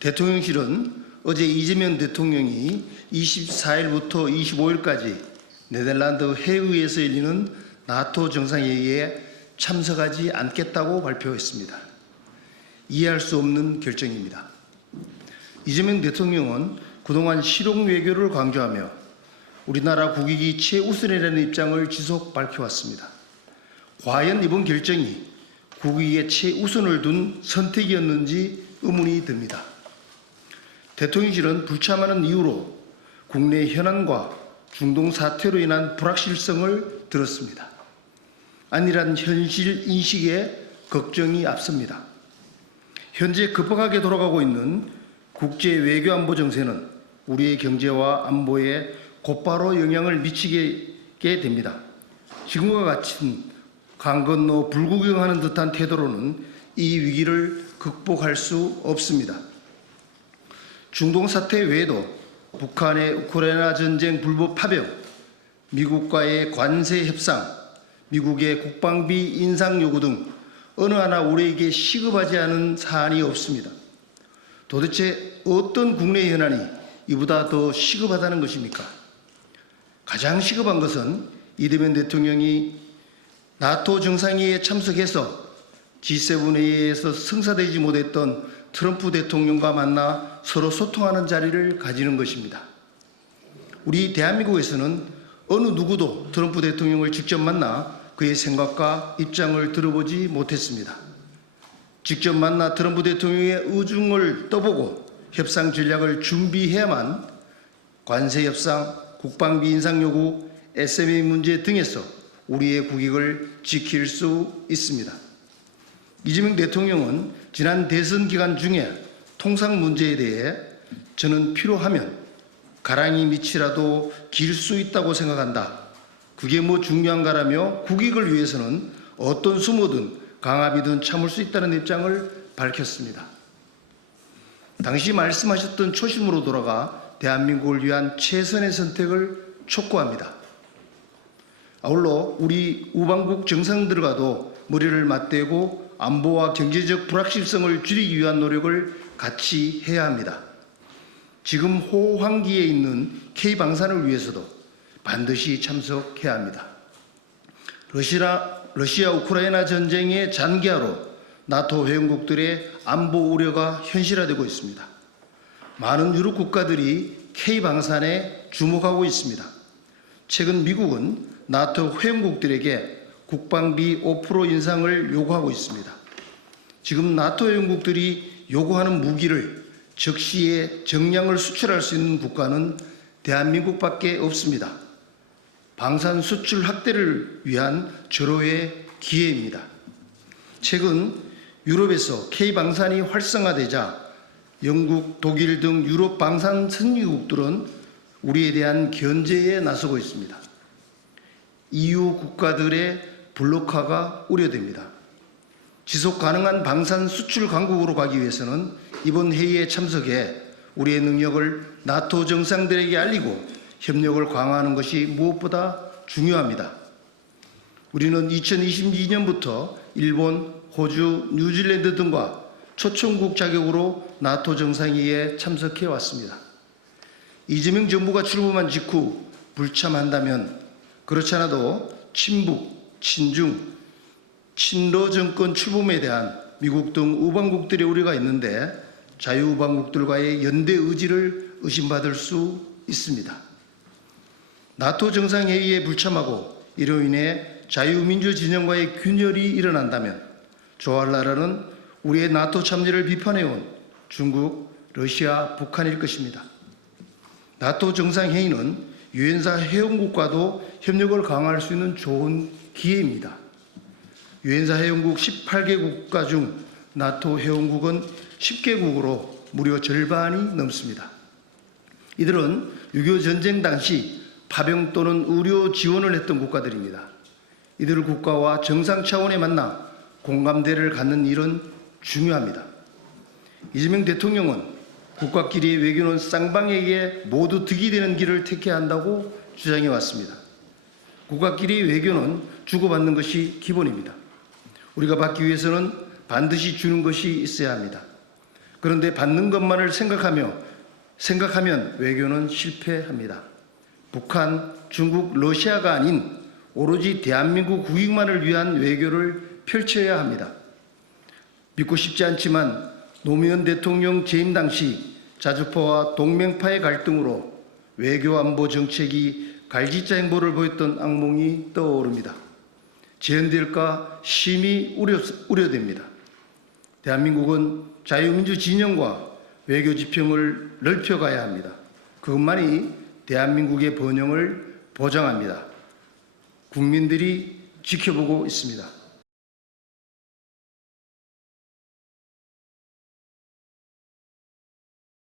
대통령실은 어제 이재명 대통령이 24일부터 25일까지 네덜란드 헤이그에서 열리는 나토 정상회의에 참석하지 않겠다고 발표했습니다. 이해할 수 없는 결정입니다. 이재명 대통령은 그동안 실용 외교를 강조하며 우리나라 국익이 최우선이라는 입장을 지속 밝혀왔습니다. 과연 이번 결정이 국익에 최우선을 둔 선택이었는지 의문이 듭니다. 대통령실은 불참하는 이유로 국내 현안과 중동 사태로 인한 불확실성을 들었습니다. 아니란 현실 인식에 걱정이 앞섭니다. 현재 급박하게 돌아가고 있는 국제 외교 안보 정세는 우리의 경제와 안보에 곧바로 영향을 미치게 됩니다. 지금과 같은 강 건너 불구경하는 듯한 태도로는 이 위기를 극복할 수 없습니다. 중동 사태 외에도 북한의 우크라이나 전쟁 불법 파병, 미국과의 관세 협상, 미국의 국방비 인상 요구 등 어느 하나 우리에게 시급하지 않은 사안이 없습니다. 도대체 어떤 국내 현안이 이보다 더 시급하다는 것입니까? 가장 시급한 것은 이재명 대통령이 나토 정상회의에 참석해서 G7 회의에서 성사되지 못했던 트럼프 대통령과 만나 서로 소통하는 자리를 가지는 것입니다. 우리 대한민국에서는 어느 누구도 트럼프 대통령을 직접 만나 그의 생각과 입장을 들어보지 못했습니다. 직접 만나 트럼프 대통령의 의중을 떠보고 협상 전략을 준비해야만 관세 협상, 국방비 인상 요구, SMA 문제 등에서 우리의 국익을 지킬 수 있습니다. 이재명 대통령은 지난 대선 기간 중에 통상 문제에 대해 저는 필요하면 가랑이 밑이라도 길 수 있다고 생각한다. 그게 뭐 중요한가라며 국익을 위해서는 어떤 수모든 강압이든 참을 수 있다는 입장을 밝혔습니다. 당시 말씀하셨던 초심으로 돌아가 대한민국을 위한 최선의 선택을 촉구합니다. 아울러 우리 우방국 정상들과도 머리를 맞대고 안보와 경제적 불확실성을 줄이기 위한 노력을 같이 해야 합니다. 지금 호황기에 있는 K방산을 위해서도 반드시 참석해야 합니다. 러시아 우크라이나 전쟁의 잔기화로 나토 회원국들의 안보 우려가 현실화되고 있습니다. 많은 유럽 국가들이 K방산에 주목하고 있습니다. 최근 미국은 나토 회원국들에게 국방비 5% 인상을 요구하고 있습니다. 지금 나토 회원국들이 요구하는 무기를 적시에 정량을 수출할 수 있는 국가는 대한민국밖에 없습니다. 방산 수출 확대를 위한 절호의 기회입니다. 최근 유럽에서 K방산이 활성화되자 영국, 독일 등 유럽 방산 선진국들은 우리에 대한 견제에 나서고 있습니다. EU 국가들의 블록화가 우려됩니다. 지속 가능한 방산 수출 강국으로 가기 위해서는 이번 회의에 참석해 우리의 능력을 나토 정상들에게 알리고 협력을 강화하는 것이 무엇보다 중요합니다. 우리는 2022년부터 일본, 호주, 뉴질랜드 등과 초청국 자격으로 나토 정상회의에 참석해 왔습니다. 이재명 정부가 출범한 직후 불참한다면 그렇지 않아도 친북, 친중, 친러 정권 출범에 대한 미국 등 우방국들의 우려가 있는데 자유우방국들과의 연대 의지를 의심받을 수 있습니다. 나토 정상회의에 불참하고 이로 인해 자유민주 진영과의 균열이 일어난다면 좋아할 나라는 우리의 나토 참여를 비판해온 중국, 러시아, 북한일 것입니다. 나토 정상회의는 유엔사 회원국과도 협력을 강화할 수 있는 좋은 기회입니다. 유엔사 회원국 18개 국가 중 나토 회원국은 10개국으로 무려 절반이 넘습니다. 이들은 6.25 전쟁 당시 파병 또는 의료 지원을 했던 국가들입니다. 이들 국가와 정상 차원에 만나 공감대를 갖는 일은 중요합니다. 이재명 대통령은 국가끼리의 외교는 쌍방에게 모두 득이 되는 길을 택해야 한다고 주장해 왔습니다. 국가끼리의 외교는 주고받는 것이 기본입니다. 우리가 받기 위해서는 반드시 주는 것이 있어야 합니다. 그런데 받는 것만을 생각하면 외교는 실패합니다. 북한, 중국, 러시아가 아닌 오로지 대한민국 국익만을 위한 외교를 펼쳐야 합니다. 믿고 싶지 않지만 노무현 대통령 재임 당시 자주파와 동맹파의 갈등으로 외교 안보 정책이 갈짓자 행보를 보였던 악몽이 떠오릅니다. 재현될까 심히 우려됩니다. 대한민국은 자유민주 진영과 외교 지평을 넓혀가야 합니다. 그것만이 대한민국의 번영을 보장합니다. 국민들이 지켜보고 있습니다.